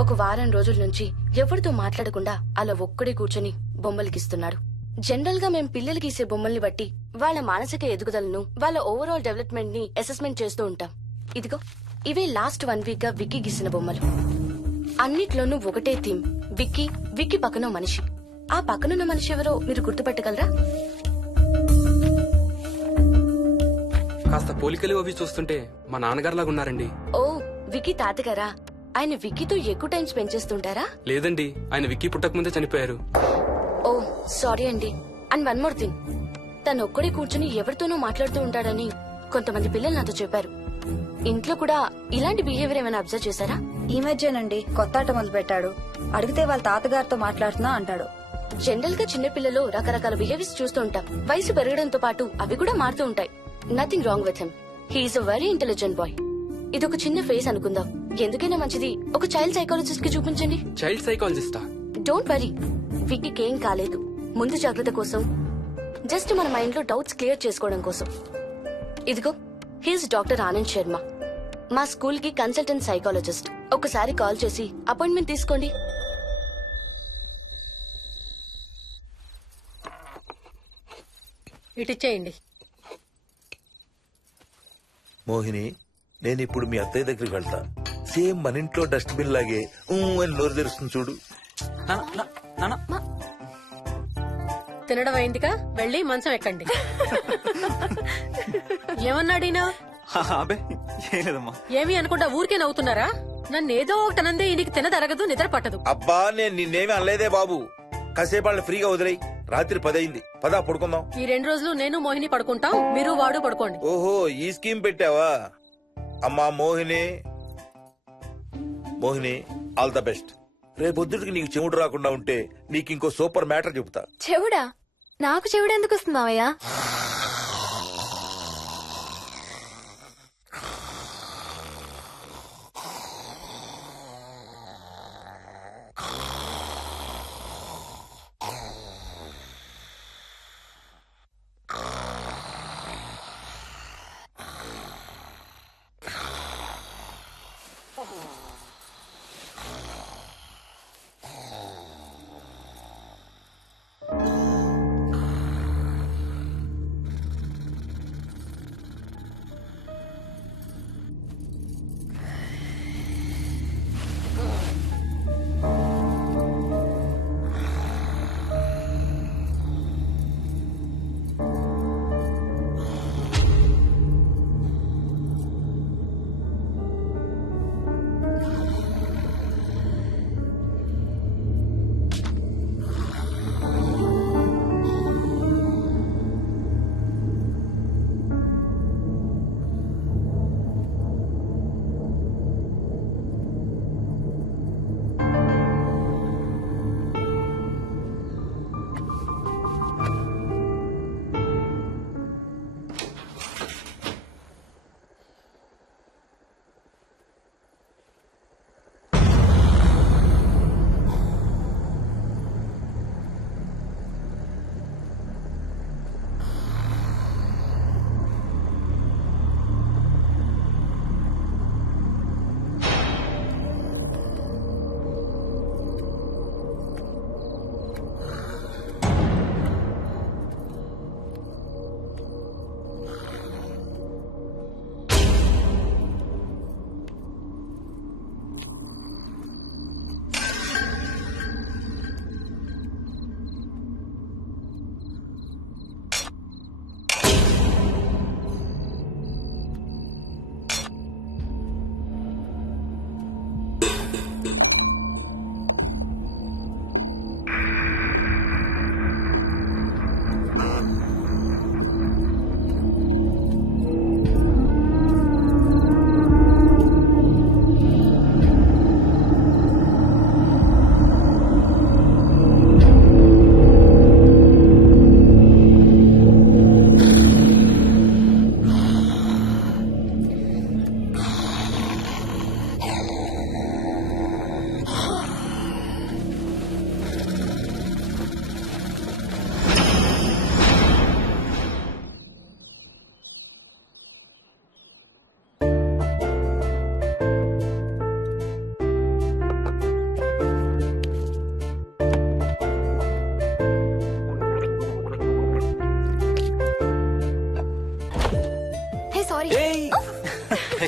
ఒక వారం రోజుల నుంచి ఎవరితో మాట్లాడకుండా అలా ఒక్కడే కూర్చొని బొమ్మలు గీస్తున్నాడు. జనరల్ గా మేం పిల్లలు గీసే బొమ్మల్ని బట్టి వాళ్ళ మానసిక ఎదుగుదలను, వాళ్ళ ఓవరాల్ డెవలప్మెంట్ ని అసెస్మెంట్ చేస్తూ ఉంటాం. ఇదిగో ఇవే లాస్ట్ 1 వీక్ గా విక్కీ గీసిన బొమ్మలు. అన్నిట్లోనూ ఒకటే థీమ్, విక్కీ, విక్కీ పక్కన మనిషి. ఆ పక్కనున్న మనిషి ఎవరో మీరు గుర్తుపట్టగలరా? కాస్త పోలికలు అవి చూస్తుంటే మా నాన్నగారులాగా ఉన్నారండి. ఓ, విక్కీ తాతగారా? ఆయన విక్కీతో ఎక్కువ టైం స్పెండ్ చేస్తుంటారా? లేదండి, ఆయన విక్కీ పుట్టక ముందే చనిపోయారు. ఓ సారీ అండి. అండ్ వన్ మోర్ థింగ్, తను ఒక్కడే కూర్చుని ఎవరితోనో మాట్లాడుతూ ఉంటాడని కొంతమంది పిల్లలు నాతో చెప్పారు. ఇంట్లో కూడా ఇలాంటి బిహేవియర్ ఏమైనా అబ్జర్వ్ చేశారా? ఈ మధ్యనండి కొత్త ఆట మొదలు పెట్టాడు. అడిగితే వాళ్ళ తాతగారితో మాట్లాడుతున్నా అంటాడు. జనరల్ గా చిన్న పిల్లలు రకరకాల బిహేవియర్స్ చూస్తూ ఉంటాం. వయసు పెరగడంతో పాటు అవి కూడా మారుతూ ఉంటాయి. Nothing wrong with him. He's a very intelligent boy. ఇదొక చిన్న ఫేస్ అనుకుందాం. ఎందుకైనా మంచిది ఒక చైల్డ్ సైకాలజిస్ట్ కి చూపించండి. చైల్డ్ సైకాలజిస్టా? డోంట్ వరీ, విక్కీకి ఏం కాలేదు. ముందు జాగ్రత్త కోసం, జస్ట్ మన మైండ్ లో డౌట్స్ క్లియర్ చేసుకోవడం కోసం. ఇదిగో, హీస్ డాక్టర్ ఆనంద్ శర్మ, మా స్కూల్ కి కన్సల్టెంట్ సైకాలజిస్ట్. ఒకసారి కాల్ చేసి అపాయింట్మెంట్ తీసుకోండి. ఇటిచ్చేయండి. మోహిని, నేను ఇప్పుడు మీ అత్తయ్య దగ్గరికి వెళ్తా. సేమ్ మన ఇంట్లో డస్ట్ బిన్ లాగే అని నోరు తెరుస్తుంది చూడు. తినడం అయిందిగా, వెళ్ళి మంచం ఎక్కండి. ఏమన్నాడీనా? ఏమి అనుకుంటా ఊరికే నవ్వుతున్నారా? నన్ను ఏదో ఒకటి అనందే ఈయనకి తినదరగదు, నిద్ర పట్టదు. అబ్బా, నేను నిన్నేమి అనలేదే బాబు. కాసేపు వాళ్ళని ఫ్రీగా వదిలేయి. రాత్రి 10 అయింది, పదా పడుకుందాం. ఈ 2 రోజులు నేను మోహిని పడుకుంటాం, మీరు వాడు పడుకోండి. ఓహో, ఈ స్కీమ్ పెట్టావా? అమ్మా Mohini, Mohini, all the best. రేపొద్దుటికి నీకు చెవుడు రాకుండా ఉంటే నీకు ఇంకో సూపర్ మ్యాటర్ చెబుతా. చెవుడా? నాకు చెవుడు ఎందుకు వస్తుందావయ్యా?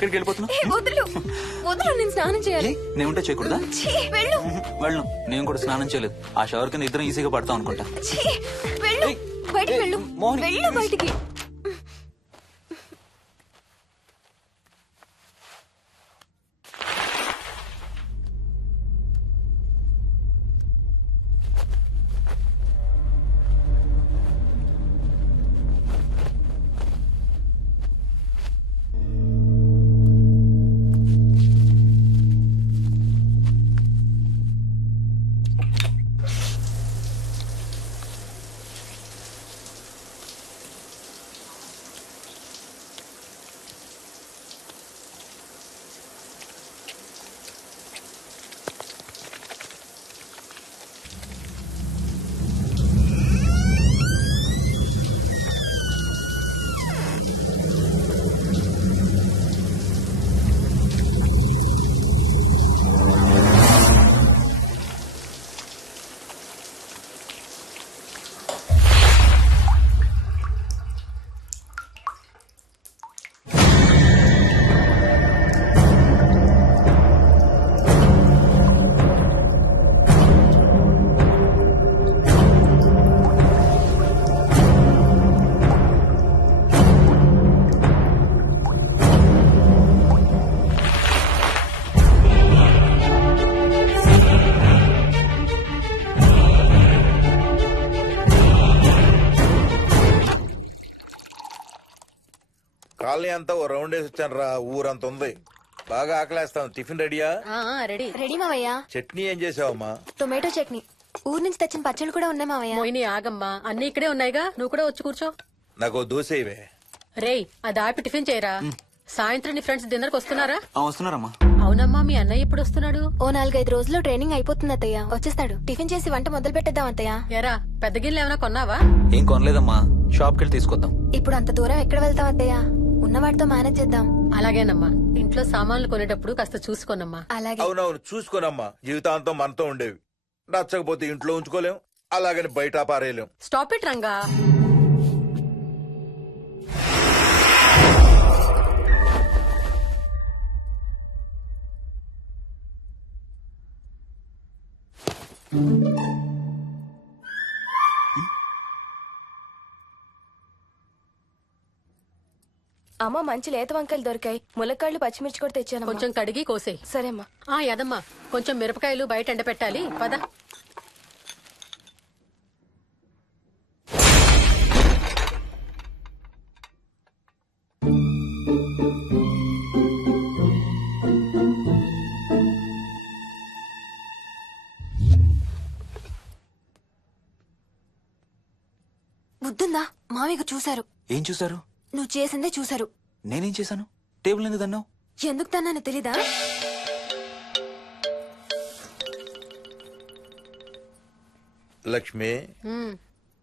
ఎక్కడికి వెళ్ళిపోతున్నావు? వదులు వదులు, నేను స్నానం చేయాలి. నేను ఉంటే చేయకూడదా? వెళ్ళు. వెళ్ళను, నేను కూడా స్నానం చేయలేదు. ఆ షవర్ కింద ఇద్దరం ఈజీగా పడతాం అనుకుంటా. వెళ్ళు, బయటికి వెళ్ళు. మోహిని. వెళ్ళు బయటికి. కాలనీ అంతా ఓ రౌండ్ వేసి వచ్చాను రా. ఊరంత ఉంది. బాగా ఆకలేస్తాం. టిఫిన్ రెడీయా? రెడీ. రెడీ మావయ్య. చట్నీ ఏం చేసావమ్మా? టొమాటో చట్నీ. ఊరు నుంచి తెచ్చిన పచ్చళ్ళు కూడా ఉన్నాయి మావయ్య. మోహిని ఆగమ్మా, అన్ని ఇక్కడే ఉన్నాయిగా, నువ్వు కూడా వచ్చి కూర్చో. నాకు ఓ దోశ ఇవే. రేయ్, అది ఆపి టిఫిన్ చేయరా. సాయంత్రం నీ ఫ్రెండ్స్ డిన్నర్ కి వస్తున్నారా? వస్తున్నారమ్మా. అవునమ్మా, మీ అన్నయ్య ఎప్పుడు వస్తున్నాడు? ఓ 4-5 రోజుల్లో ట్రైనింగ్ అయిపోతుంది అత్తయ్య. వచ్చేస్తాడు. టిఫిన్ చేసి వంట మొదలు పెట్టేద్దాం అత్తయ్య. ఎరా, పెద్ద గిన్నెలు ఏమైనా కొన్నావా? ఏం కొనలేదమ్మా, షాప్ కెళ్ళి తీసుకొద్దాం. ఇప్పుడు అంత దూరం ఎక్కడ వెళ్తాం అత్తయ్య? ఉన్న వాటితో మేనేజ్ చేద్దాం. అలాగేనమ్మా, ఇంట్లో సామాన్లు కొనేటప్పుడు కాస్త చూసుకోనమ్మా. అలాగే. అవునవును, చూసుకోనమ్మా. జీవితాంతం మనతో ఉండేవి. నచ్చకపోతే ఇంట్లో ఉంచుకోలేం, అలాగని బయట పారేయలేం. Stop it Ranga. అమ్మ, మంచి లేత వంకాయలు దొరికాయి. ములక్కాళ్ళు, పచ్చిమిర్చి కూడా తెచ్చాను. కొంచెం కడిగి కోసేయ్. సరేమ్మా. యదమ్మా, కొంచెం మిరపకాయలు బయట ఎండ పెట్టాలి. పద. బుద్ధుందా? మామయ్య చూశారు. ఏం చూసారు? నువ్వు చేసిందే చూశారు. నేనేం చేశాను? టేబుల్ ఎందుకు దన్నావు? ఎందుకు తన్నాను తెలీదా? లక్ష్మి,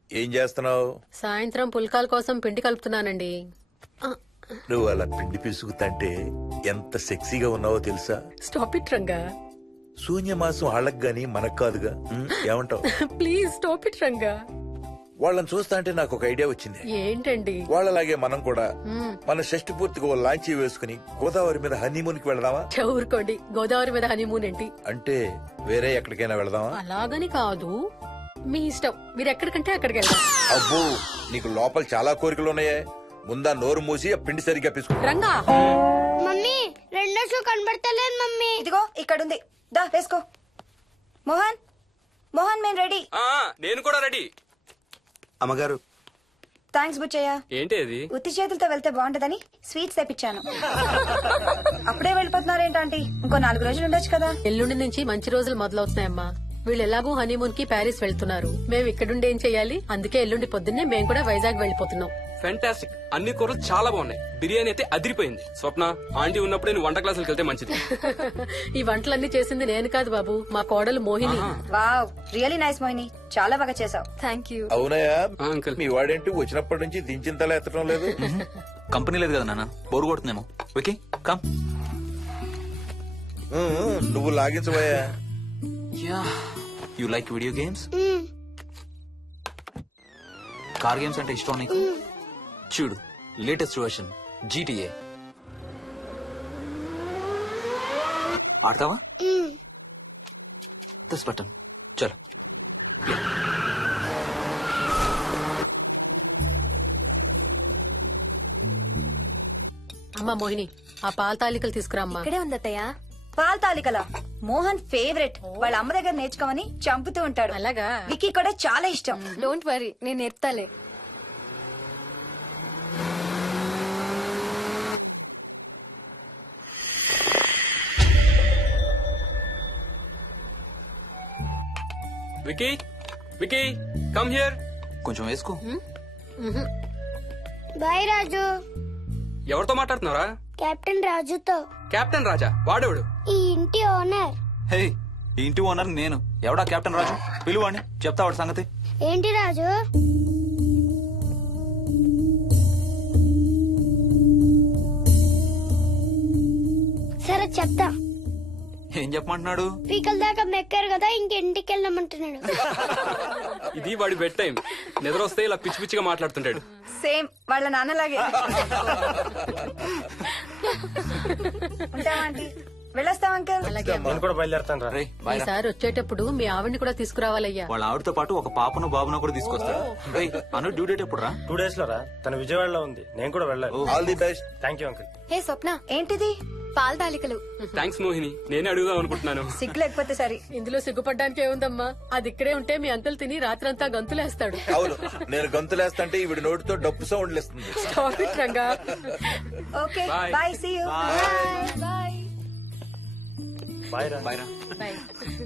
ఏం చేస్తున్నావు? సాయంత్రం పుల్కాల కోసం పిండి కలుపుతున్నానండి. నువ్వు అలా పిండి పిసుకుతంటే ఎంత సెక్సీగా ఉన్నావో తెలుసా? Stop it Ranga. శూన్యమాసం వాళ్ళకి గాని మనకు కాదుగా. ఏమంటావు? Please stop it Ranga. వాళ్ళని చూస్తా అంటే నాకు ఒక ఐడియా వచ్చింది. ఏంటండి? వాళ్ళలాగే మనం కూడా మన షష్టి పూర్తిగా ఓ లాంచీ వేసుకుని గోదావరి మీద హనీమూన్ కి వెళదామా? ఊరుకోండి, గోదావరి మీద హనీమూన్ ఏంటి? అంటే వేరే ఎక్కడికైనా వెళదామా? అలాగని కాదు, మీ ఇష్టం. మీరు ఎక్కడికంటే అక్కడికి వెళ్దాం. అబ్బో, నీకు లోపల చాలా కోరికలు ఉన్నాయే. ముందా నోరు మూసి ఆ పిండి సరిగ్గా పిసుకు. రంగా. మమ్మీ, రెండో షూ కనబడతలేదు మమ్మీ. ఇదిగో ఇక్కడుంది, దా వేసుకో. మోహన్, మోహన్ మేము రెడీ. నేను కూడా రెడీ. అమ్మగారు, థ్యాంక్స్ బుచ్చయ్య. ఏంటి అది? ఉత్తి చేతులతో వెళ్తే బాగుంటదని స్వీట్స్ తెప్పించాను. అప్పుడే వెళ్ళిపోతున్నారేంటి? ఇంకో 4 రోజులు ఉండొచ్చు కదా. ఎల్లుండి నుంచి మంచి రోజులు మొదలవుతున్నాయమ్మా. వీళ్ళు ఎలాగూ హనీమూన్ కి ప్యారిస్ వెళ్తున్నారు. మేము ఇక్కడుండి ఏం చెయ్యాలి? అందుకే ఎల్లుండి పొద్దున్నే మేము కూడా వైజాగ్ వెళ్ళిపోతున్నాం. ఫెంటాస్టిక్. అన్ని కూరలు చాలా బాగున్నాయి. బిర్యానీ అయితే అదిరిపోయింది. స్వప్న, ఆంటీ ఉన్నప్పుడు నేను వంట క్లాసులకు వెళ్తే మంచిది. ఈ వంటలన్నీ చేసింది నేను కాదు బాబు, మా కోడలు Mohini. Wow, really nice Mohini, చాలా బాగా చేసావు. Thank you. అవునయ్యా, అంకుల్. మీ వాడేంటి వచ్చినప్పటి నుంచి దించింతలా ఎత్తడం లేదు? కంపెనీ లేదు కదా నాన్న, బోరు కొడుతుందేమో. Okay come. నువ్వు లాగించబోయా? You like video games? Car games అంటే ఇష్టం నీకు? చూడు, లేటెస్ట్ వర్షన్ GTA. ఆడతావా మ్మ్. దస్ బటన్ చలో. అమ్మా మోహిని ఆ పాల తాలికలు తీసుకురామ్మా. ఇక్కడే ఉందత్తయ్య. పాల తాలికల మోహన్ ఫేవరెట్. వాళ్ళ అమ్మ దగ్గర నేర్చుకోమని చంపుతూ ఉంటాడు. అలాగా వికీ కూడా చాలా ఇష్టం. డోంట్ వరీ, నేను నేర్పుతాలే. Vicky Vicky come here. కొంచెం వేసుకో. బాయ్ రాజు. ఎవరితో మాట్లాడుతున్నారా? కెప్టెన్ రాజుతో. కెప్టెన్ రాజా వాడేవాడు? ఈ ఇంటి ఓనర్. హే ఈ ఇంటి ఓనర్ నేను. ఎవడా కెప్టెన్ రాజు? పిలువాడిని చెప్తా వాడి సంగతి. ఏంటి రాజు? సరే చెప్తా. ఏం చెప్పమంటున్నాడు? పీకల దాకా మెక్కారు కదా, ఇంటికి వెళ్ళమంటున్నాడు. ఇది వాడి బెడ్ టైం. నిద్ర వస్తే ఇలా పిచ్చి పిచ్చిగా మాట్లాడుతుంటాడు. సేమ్ వాళ్ళ నాన్నలాగే. ఉంటావా ఆంటీ? వెళ్ళొస్తాం అంకల్. అలాగే అమ్మా. నేను కూడా బయలుదేరుతాను రా. రే బాయ్ రా. ఈసారి వచ్చేటప్పుడు మీ ఆవిడ్ని కూడా తీసుకురావాలయ్యా. వాళ్ళ ఆవిడతో పాటు ఒక పాపను బాబును కూడా తీసుకొస్తాడు. రేయ్ అను డ్యూ డేట్ ఎప్పుడు రా? 2 days లో రా. తన విజయవాడలో ఉంది, నేను కూడా వెళ్ళాలి. All the best. Thank you uncle. Hey Swapna, ఏంటిది? పాల తాలికలు. థ్యాంక్స్ మోహిని, నేనే అడుగుదాం అనుకుంటున్నాను. సిగ్గు లేకపోతే సరి. ఇందులో సిగ్గుపడ్డానికి ఏముందమ్మా, అది ఇక్కడే ఉంటే మీ అంకుల్ తిని రాత్రంతా గంతులేస్తాడు. అవును, నేను గంతులేస్తంటే ఈవిడ నోటితో డప్పు సౌండ్లు ఇస్తుంది. Stop it, Ranga. Okay Bye. Bye, see you. Bye. Bye రా. బాయ్ రా. Bye.